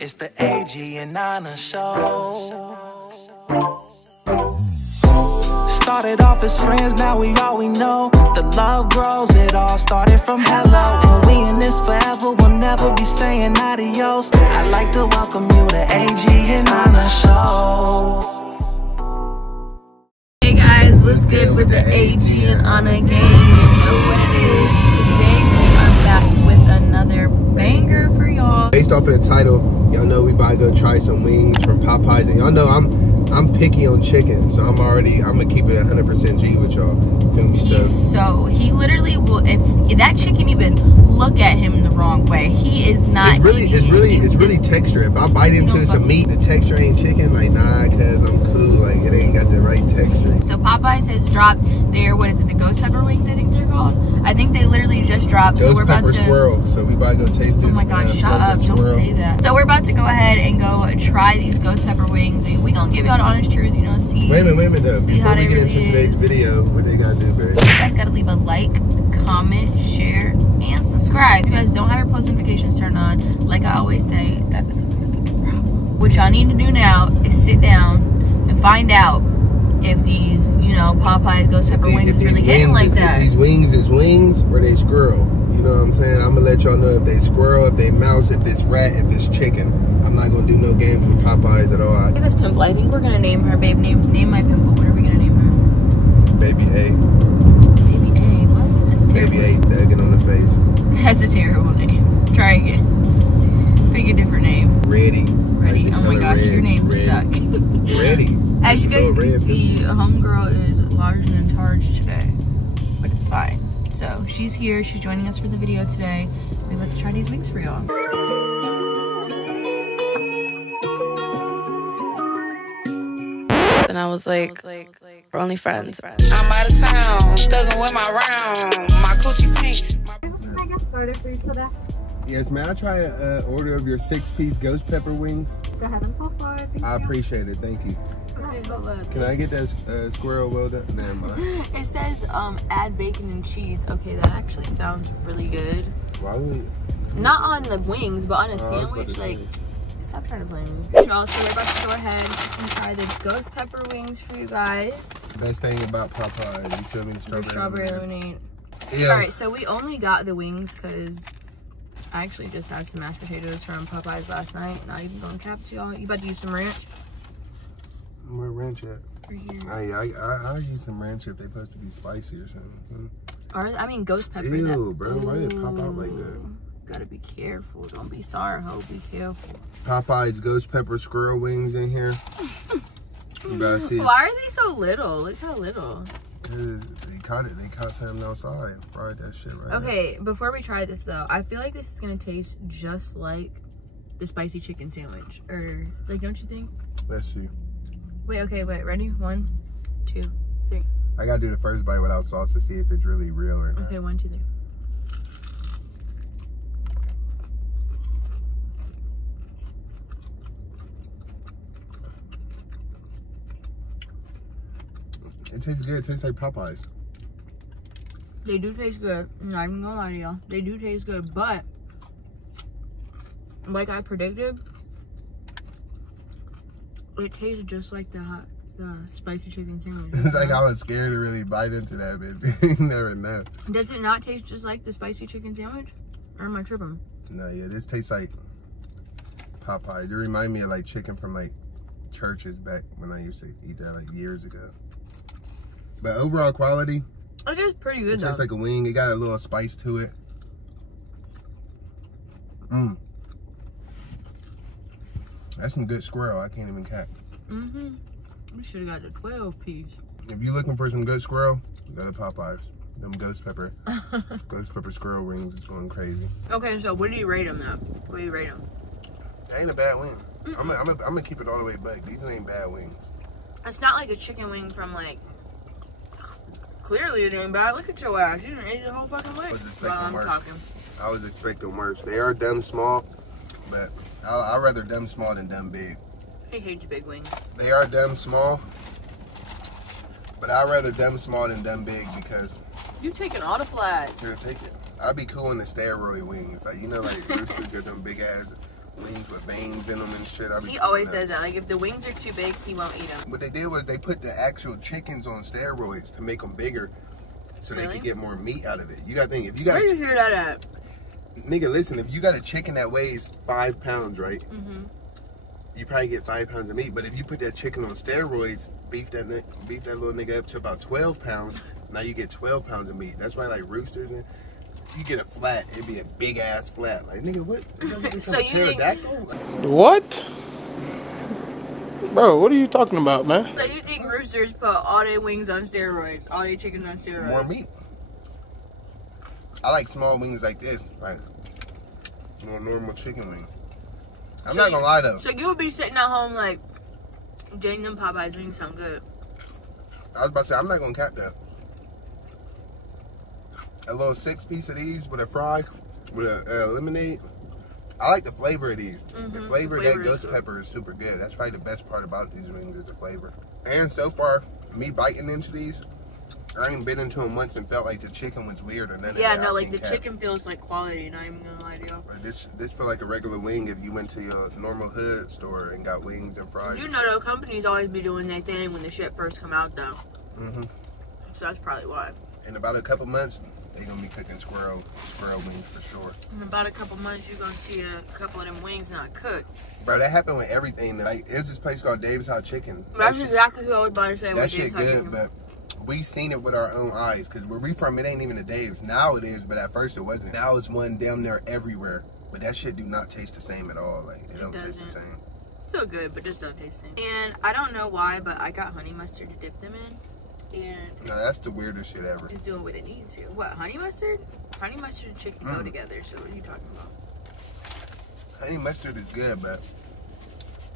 It's the AG and Nana show. Started off as friends, now we all we know. The love grows, it all started from hello. And we in this forever, we'll never be saying adios. I'd like to welcome you to AG and Nana show. Hey guys, what's good with the AG and Anna gang? You know what it is. Today we are back with another banger for y'all. Based off of the title, y'all know we about to go try some wings from Popeyes, and y'all know I'm picky on chicken, so I'm gonna keep it 100% G with y'all. He literally will, if that chicken even look at him the wrong way, he is not. It's really texture. If I bite into some meat, the texture ain't chicken. Like nah, cause I'm cool. Like it ain't got the right texture. So Popeyes has dropped their, what is it, the ghost pepper wings? I think they're called. I think they literally just dropped. Ghost so we're about pepper to. Squirrel. So we about to go taste this. Oh my gosh, shut up! Don't say that. So we're about to go ahead and go try these ghost pepper wings. We gonna give y'all the honest truth, you know. See. Wait a minute though. Before we get into today's video, what they gotta do, baby? You guys gotta leave a like, comment, share, and subscribe. If you guys don't have your post notifications turned on, like I always say, that is a problem. What y'all need to do now is sit down and find out if these, you know, Popeye ghost pepper wings is really hitting like that. If these wings is wings or they squirrel. You know what I'm saying? I'm gonna let y'all know if they squirrel, if they mouse, if it's rat, if it's chicken. I'm not gonna do no games with Popeyes at all. Look at this pimple. I think we're gonna name her, babe. Name my pimple. What are we gonna name her? Baby A. Baby A. What? That's terrible. Baby A, thugging on the face. That's a terrible name. Try again. Pick a different name. Ready. Ready. Oh my gosh, your names suck. Ready. As you guys can see, homegirl is large and in charge today, but it's fine. So she's here. She's joining us for the video today. We're about to try these wings for y'all. And I was like, we're only friends. I'm out of town, thugging with my round, my coochie pink. Can I get started for you today? Yes, may I try an order of your 6-piece ghost pepper wings? Go ahead and pull forward. I appreciate it, thank you. Okay, hold up. Can I get that squirrel well done? Never mind. It says add bacon and cheese. Okay, that actually sounds really good. Why would? Not on the wings, but on a sandwich. Like, stop trying to blame me. Y'all, so we're about to go ahead and try the ghost pepper wings for you guys. Best thing about Popeye, you feel me? Strawberry lemonade. Yeah. All right, so we only got the wings because I actually just had some mashed potatoes from Popeyes last night. Not even going to cap to y'all. You about to use some ranch? Where ranch at? Right here. I use some ranch if they're supposed to be spicy or something. I mean ghost pepper. Ew, bro, why did it pop out like that? Gotta be careful. Don't be sour, ho. Be careful. Popeye's ghost pepper squirrel wings in here. You gotta see. Why are they so little? Look how little. They caught something outside and fried that shit right Okay, before we try this though, I feel like this is gonna taste just like the spicy chicken sandwich. Or, like, don't you think? Let's see. Wait, okay, wait. Ready? 1, 2, 3. I gotta do the first bite without sauce to see if it's really real or not. Okay, 1, 2, 3. It tastes good. It tastes like Popeyes. They do taste good. I'm not even gonna lie to y'all. They do taste good, but like I predicted, it tastes just like the spicy chicken sandwich. It's like I was scared to really bite into that, baby. You never know. Does it not taste just like the spicy chicken sandwich? Or am I tripping? No, yeah, this tastes like Popeyes. It reminds me of like chicken from like churches back when I used to eat that like years ago. But overall quality, it is pretty good though. It tastes like a wing. It got a little spice to it. Mmm. That's some good squirrel. I can't even cap. Mm-hmm. We should have got the 12-piece. If you're looking for some good squirrel, go to Popeyes. Them ghost pepper squirrel wings is going crazy. Okay, so what do you rate them though? What do you rate them? That ain't a bad wing. I'm gonna keep it all the way back. These ain't bad wings. It's not like a chicken wing from like. Clearly it ain't bad. Look at your ass. You didn't eat the whole fucking way. I was expecting worse. I was expecting worse. They are dumb small, but I'd rather dumb small than dumb big. I hate the big wings. They are dumb small, but I'd rather dumb small than dumb big because... You taking all the flags. Here, take it. I'd be cool in the steroid wings. Like, you know, like roosters got them big ass wings with veins in them and shit. He always says that. Like, if the wings are too big, he won't eat them. What they did was they put the actual chickens on steroids to make them bigger so they could get more meat out of it. You gotta think, if you got Where did you hear that at? Nigga, listen, if you got a chicken that weighs 5 pounds, right? You probably get 5 pounds of meat. But if you put that chicken on steroids, beef that little nigga up to about 12 pounds, now you get 12 pounds of meat. That's why, like, roosters, and you get a flat, it'd be a big ass flat. Like, nigga, what? So you think... What? Bro, what are you talking about, man? So you think roosters put all their wings on steroids, all their chickens on steroids? More meat. I like small wings like this, like normal chicken wing. I'm not gonna lie though. So you would be sitting at home like, dang, them Popeyes wings sound good. I was about to say, I'm not gonna cap that. A little 6-piece of these with a fry, with a lemonade. I like the flavor of these. The flavor of that ghost pepper is super good. That's probably the best part about these wings is the flavor. And so far, me biting into these, I ain't been into them once and felt like the chicken was weird or nothing. Yeah, no, like the chicken feels like quality, not even gonna lie to you. Like this feel like a regular wing if you went to your normal hood store and got wings and fries. You know, though, companies always be doing their thing when the shit first come out, though. So that's probably why. In about a couple months, they're gonna be cooking squirrel wings for sure. In about a couple months, you're gonna see a couple of them wings not cooked. Bro, that happened with everything. Like, there's this place called Dave's Hot Chicken. That's exactly who I was about to say. That shit good, but we seen it with our own eyes. Because where we from, it ain't even a Dave's. Now it is, but at first it wasn't. Now it's one damn near everywhere. But that shit do not taste the same at all. Like, it don't taste the same. Still good, but just don't taste the same. And I don't know why, but I got honey mustard to dip them in. And no, that's the weirdest shit ever. It's doing what it needs to. What, honey mustard? Honey mustard and chicken go together, so what are you talking about? Honey mustard is good, but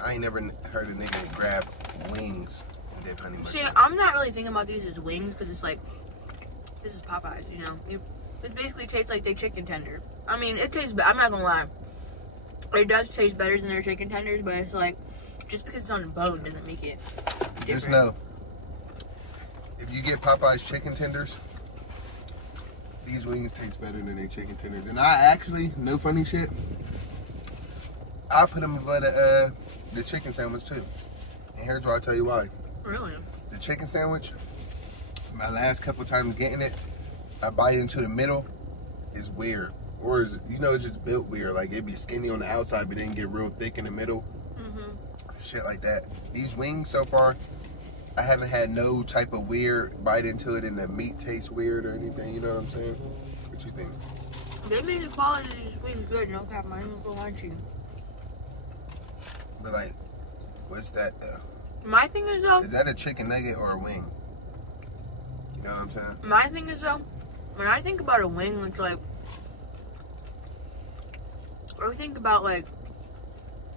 I ain't never heard a nigga grab wings and dip honey mustard. See, I'm not really thinking about these as wings, because it's like, this is Popeyes, you know? This basically tastes like they chicken tender. I mean, it tastes, I'm not gonna lie. It does taste better than their chicken tenders, but it's like, just because it's on the bone doesn't make it different. Just know, if you get Popeye's chicken tenders, these wings taste better than their chicken tenders. And I actually, no funny shit, I put them above the chicken sandwich too. And here's why I tell you why. Really? The chicken sandwich, my last couple times getting it, I bite into the middle, it's weird. Or is, you know, it's just built weird. Like, it'd be skinny on the outside, but then get real thick in the middle. Shit like that. These wings so far, I haven't had no type of weird bite into it and the meat tastes weird or anything, you know what I'm saying? What you think? They made the quality of these wings good, no cap, I ain't gonna lie to you. But like, what's that though? My thing is though... Is that a chicken nugget or a wing? You know what I'm saying? My thing is though, when I think about a wing, it's like... I think about like,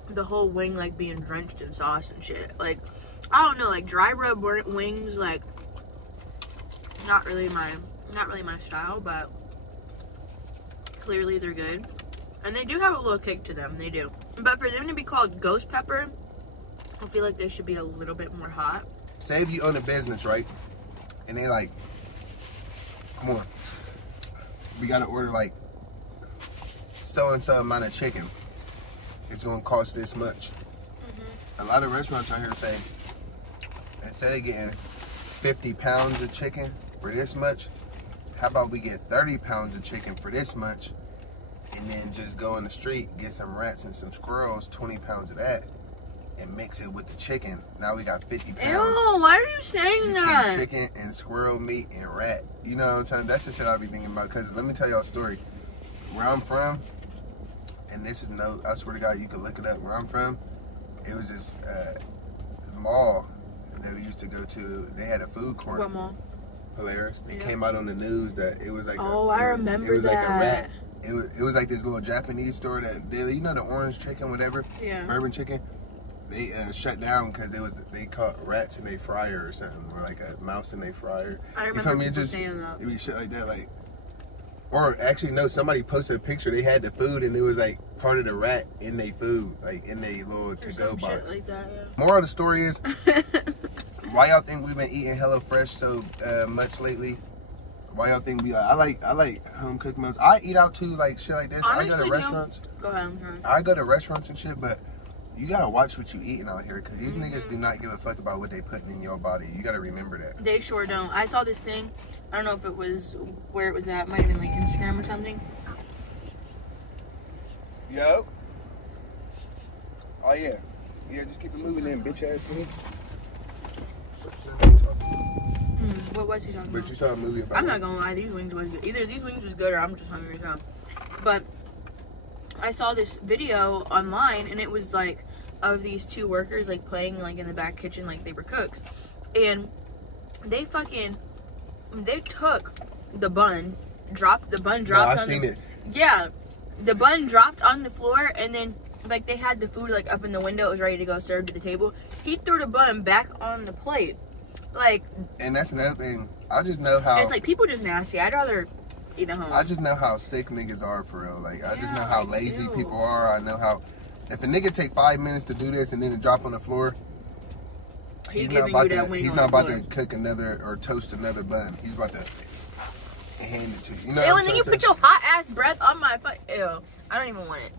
the whole wing like being drenched in sauce and shit. Like, I don't know, like dry rub wings, like not really my style, but clearly they're good. And they do have a little kick to them, they do. But for them to be called ghost pepper, I feel like they should be a little bit more hot. Say if you own a business, right? And they like, come on, we gotta order like so and so amount of chicken. It's gonna cost this much. A lot of restaurants out here say, instead of getting 50 pounds of chicken for this much, how about we get 30 pounds of chicken for this much, and then just go in the street, get some rats and some squirrels, 20 pounds of that, and mix it with the chicken. Now we got 50 pounds. Ew, why are you saying that? Chicken and squirrel meat and rat. You know what I'm saying? That's the shit I be thinking about. Because let me tell y'all a story. Where I'm from, and this is no, I swear to God, you can look it up. Where I'm from, it was this mall that we used to go to. They had a food court. What mall? Hilarious. It came out on the news that it was like I remember it was that. like a rat. It was like this little Japanese store that did, you know, the orange chicken, whatever. Yeah. Bourbon chicken. They shut down because they caught rats in their fryer or something, or like a mouse in their fryer. I remember people saying that. It'd be shit like that, like. Or actually, no, somebody posted a picture. They had the food, and it was like part of the rat in their food, like in their little to-go box. Shit like that, yeah. Moral of the story is, why y'all think we've been eating HelloFresh so much lately? Why y'all think we like? I like home cooked meals. I eat out too, like shit like this. Honestly, I go to restaurants. Go ahead. I'm sorry. I go to restaurants and shit, but you gotta watch what you eating out here, because these niggas do not give a fuck about what they putting in your body. You gotta remember that. They sure don't. I saw this thing. I don't know if it was where it was at. Might have been like Instagram or something. Yo. Oh yeah. Yeah, just keep it moving then, bitch ass nigga. What was he talking But about? you saw a movie about I'm not gonna lie, these wings was good. Either these wings was good or I'm just hungry as hell. But I saw this video online and it was like of these two workers like playing like in the back kitchen like they were cooks. And they took the bun, dropped I seen it. Yeah. The bun dropped on the floor and then like they had the food like up in the window, it was ready to go served to the table. He threw the bun back on the plate. Like, and that's another thing. I just know how it's like people just nasty. I'd rather eat at home. I just know how sick niggas are for real. Like I just know how lazy ew. people are. I know how if a nigga take 5 minutes to do this and then it drop on the floor, he's not about to cook another or toast another bun. He's about to hand it to you. You know Ew, what and then you I'm put your hot ass breath on my foot. Ew, I don't even want it.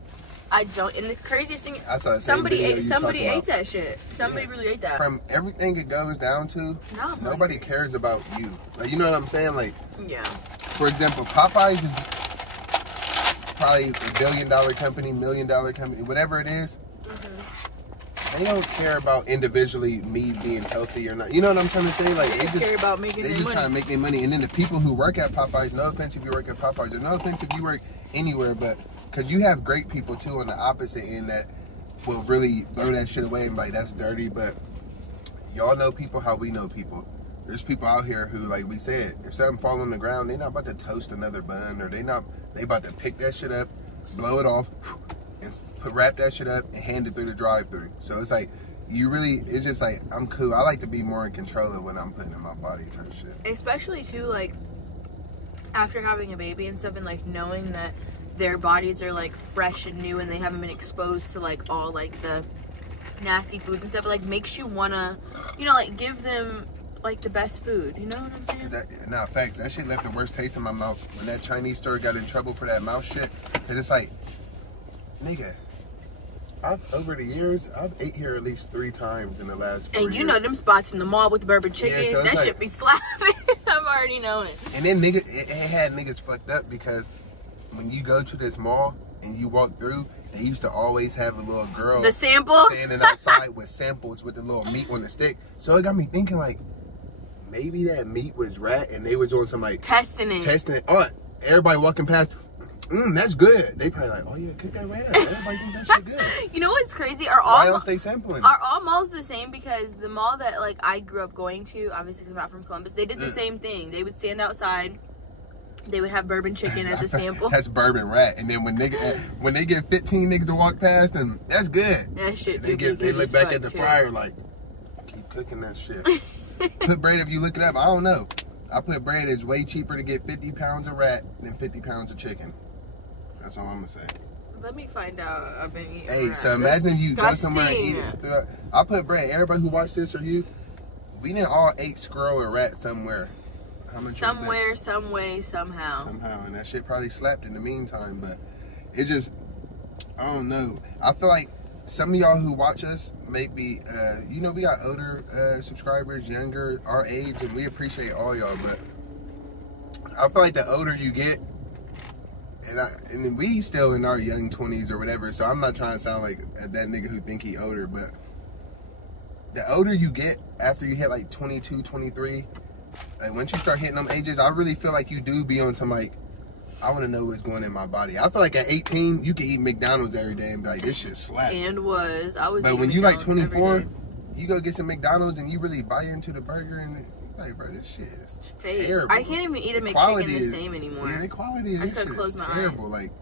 I don't. And the craziest thing, somebody ate that shit. Somebody really ate that. From everything it goes down to, nobody cares about you. Like, you know what I'm saying? Like, yeah. For example, Popeyes is probably $1 billion company, $1 million company, whatever it is. They don't care about individually me being healthy or not. You know what I'm trying to say? Like, they just care about making they their just money. trying to make their money. And then the people who work at Popeyes, no offense if you work at Popeyes, or no offense if you work anywhere, but because you have great people too on the opposite end that will really throw that shit away and be like, that's dirty. But y'all know people how we know people. There's people out here who, like we said, if something fall on the ground, they not about to toast another bun, or they about to pick that shit up, blow it off, and wrap that shit up and hand it through the drive-thru. So it's like, it's just like, I'm cool. I like to be more in control of what I'm putting in my body type shit. Especially too, like, after having a baby and stuff, and like knowing that their bodies are like fresh and new and they haven't been exposed to like all like the nasty food and stuff, it like makes you wanna, you know, like give them like the best food. You know what I'm saying? Nah, facts. That shit left the worst taste in my mouth when that Chinese store got in trouble for that mouth shit. Cause it's like, nigga, over the years, I've ate here at least 3 times in the last 4 years. And you know them spots in the mall with the bourbon chicken, so that like, shit be slapping. I'm already knowing. And then niggas, it had niggas fucked up because when you go to this mall and you walk through, they used to always have a little girl, the sample, standing outside with samples with the little meat on the stick. So it got me thinking, like, maybe that meat was rat and they was on some like testing it. Oh, everybody walking past, that's good. They probably like, oh yeah, cook that rat up. Everybody think that shit good. You know what's crazy? Why else they sampling? Are all malls the same? Because the mall that like I grew up going to, obviously because I'm not from Columbus, they did the same thing. They would stand outside. They would have bourbon chicken as a sample. That's bourbon rat. And then when they get 15 niggas to walk past them, that's good. That shit. They look back at the fryer like, keep cooking that shit. Put bread, if you look it up, I don't know. I put bread, it's way cheaper to get 50 pounds of rat than 50 pounds of chicken. That's all I'm gonna say. Let me find out. I've been eating Hey, rat. so imagine you go disgusting. somewhere and eat it. I put bread. Everybody who watched this or you, we didn't all ate squirrel or rat somewhere. How much Somewhere, some way, somehow. Somehow, and that shit probably slapped in the meantime, but it just, I don't know. I feel like some of y'all who watch us, maybe, you know, we got older subscribers, younger, our age, and we appreciate all y'all, but I feel like the older you get, and then we still in our young 20s or whatever, so I'm not trying to sound like that nigga who think he older, but the older you get, after you hit like 22, 23, like once you start hitting them ages, I really feel like you do be on some like, I want to know what's going in my body. I feel like at 18, you can eat McDonald's every day and be like, this shit slap. But when you like 24, you go get some McDonald's and you really bite into the burger and like, bro, this shit is terrible. I can't even eat a McChicken the same anymore. Yeah, the quality of this shit is terrible. Like,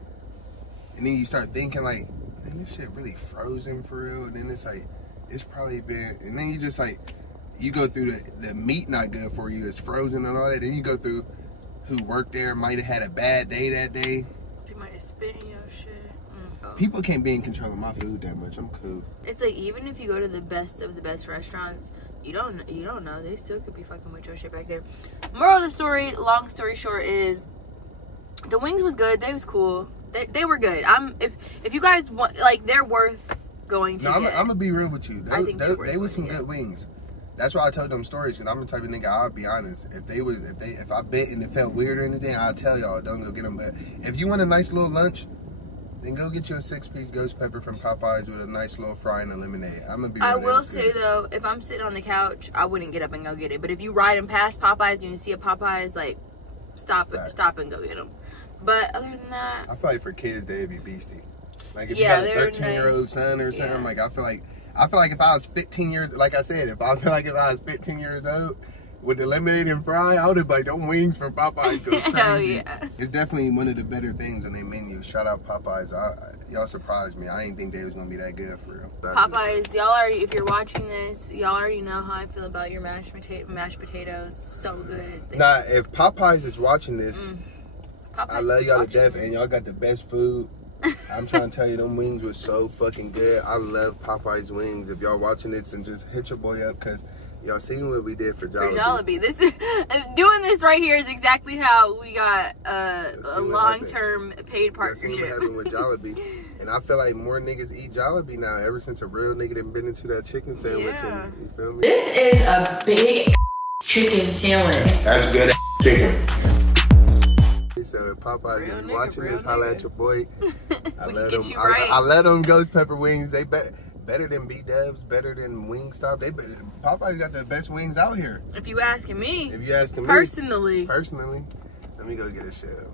and then you start thinking like, man, this shit really frozen for real. And then it's like, it's probably been, and then you just like, you go through the meat not good for you, it's frozen and all that. Then you go through who worked there, might have had a bad day that day. They might have spit in your shit. People can't be in control of my food that much. I'm cool. It's like, even if you go to the best of the best restaurants, you don't know. They still could be fucking with your shit back there. Moral of the story, long story short, is the wings was good. They was cool. They were good. If you guys want, like, they're worth going to. No, I'm gonna be real with you. I think they was some good wings. That's why I told them stories, because I'm the type of nigga, I'll be honest. If I bit and it felt weird or anything, I'll tell y'all, don't go get them. But if you want a nice little lunch, then go get you a 6-piece ghost pepper from Popeyes with a nice little fry and a lemonade. I'm gonna be real. I will say though, if I'm sitting on the couch, I wouldn't get up and go get it. But if you riding past Popeyes and you see a Popeyes, like, stop and go get them. But other than that, I feel like for kids, they'd be beastie. Like if yeah, you got a 13-year-old son or something, like I feel like if I was 15 years, like I said, if I was 15 years old with the lemonade and fry, I would have like, them wings from Popeyes go crazy. Hell yeah. It's definitely one of the better things on their menu. Shout out Popeyes. Y'all surprised me. I didn't think they was gonna be that good for real. Popeyes, y'all already, if you're watching this, y'all already know how I feel about your mashed potatoes. So good. Nah, if Popeyes is watching this, I love y'all to death, and y'all got the best food. I'm trying to tell you, them wings was so fucking good. I love Popeyes wings. If y'all watching this, and just hit your boy up, because y'all seen what we did for Jollibee. This is doing this right here is exactly how we got a long-term paid partnership. Seen what happened with Jollibee, and I feel like more niggas eat Jollibee now. Ever since a real nigga done been into that chicken sandwich, and, you feel me? This is a big chicken sandwich. That's good chicken. So if Popeyes, if you watching this, holla at your boy. I let them. I let them ghost pepper wings. They better than B-Dubs, better than Wingstop. Popeyes got the best wings out here. If you asking me. If you asking me. Personally. Let me go get a shell.